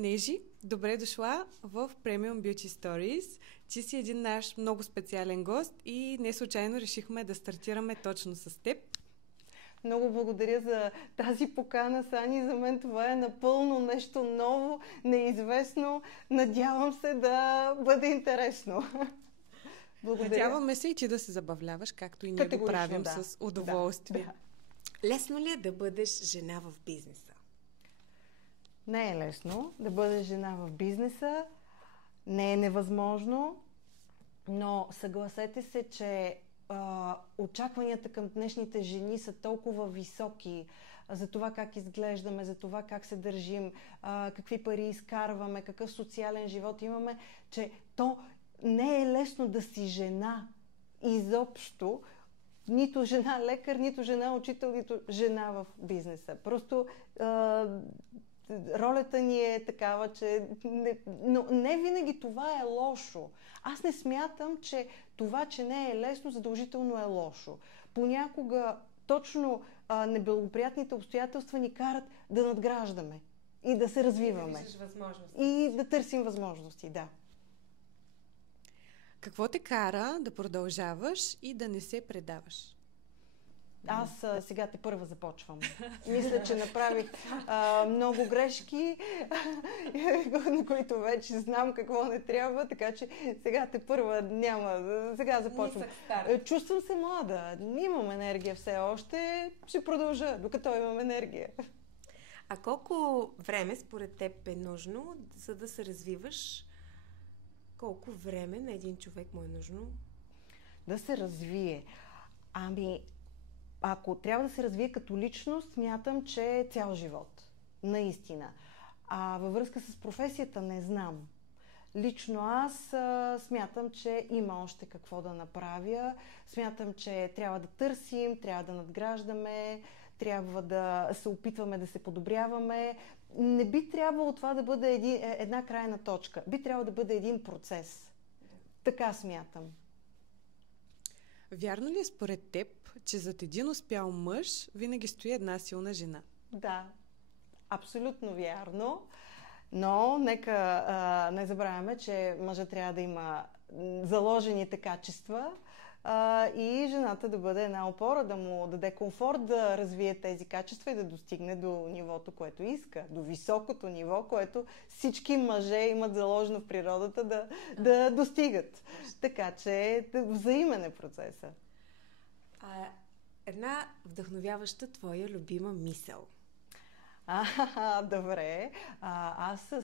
Снежи, добре дошла в Premium Beauty Stories. Ти си един наш много специален гост и не случайно решихме да стартираме точно с теб. Много благодаря за тази покана, Сани. За мен това е напълно нещо ново, неизвестно. Надявам се да бъде интересно. Благодаря. Надяваме се и ти да се забавляваш, както и ние го правим с удоволствие. Да. Лесно ли е да бъдеш жена в бизнеса? Не е лесно да бъдеш жена в бизнеса. Не е невъзможно, но съгласете се, че очакванията към днешните жени са толкова високи за това как изглеждаме, за това как се държим, какви пари изкарваме, какъв социален живот имаме, че то не е лесно да си жена изобщо. Нито жена лекар, нито жена учител, нито жена в бизнеса. Просто ролята ни е такава, че но не винаги това е лошо. Аз не смятам, че това, че не е лесно, задължително е лошо. Понякога точно неблагоприятните обстоятелства ни карат да надграждаме и да се развиваме. И да търсим възможности, да. Какво те кара да продължаваш и да не се предаваш? Аз сега тепърва започвам. Мисля, че направих много грешки, на които вече знам какво не трябва, така че сега тепърва няма. Сега започвам. Чувствам се млада. Имам енергия все още. Ще продължа, докато имам енергия. А колко време според теб е нужно, за да се развиваш? Колко време на един човек му е нужно? Да се развие. Ако трябва да се развие като личност, смятам, че е цял живот. Наистина. А във връзка с професията не знам. Лично аз смятам, че има още какво да направя. Смятам, че трябва да търсим, трябва да надграждаме, трябва да се опитваме да се подобряваме. Не би трябвало това да бъде една крайна точка. Би трябвало да бъде един процес. Така смятам. Вярно ли е според теб, че зад един успял мъж винаги стои една силна жена? Да, абсолютно вярно. Но нека не забравяме, че мъжът трябва да има заложените качества и жената да бъде една опора, да му даде комфорт да развие тези качества и да достигне до нивото, което иска, до високото ниво, което всички мъже имат заложено в природата да достигат. Така че взаимен е процеса. Една вдъхновяваща твоя любима мисъл. Добре. Аз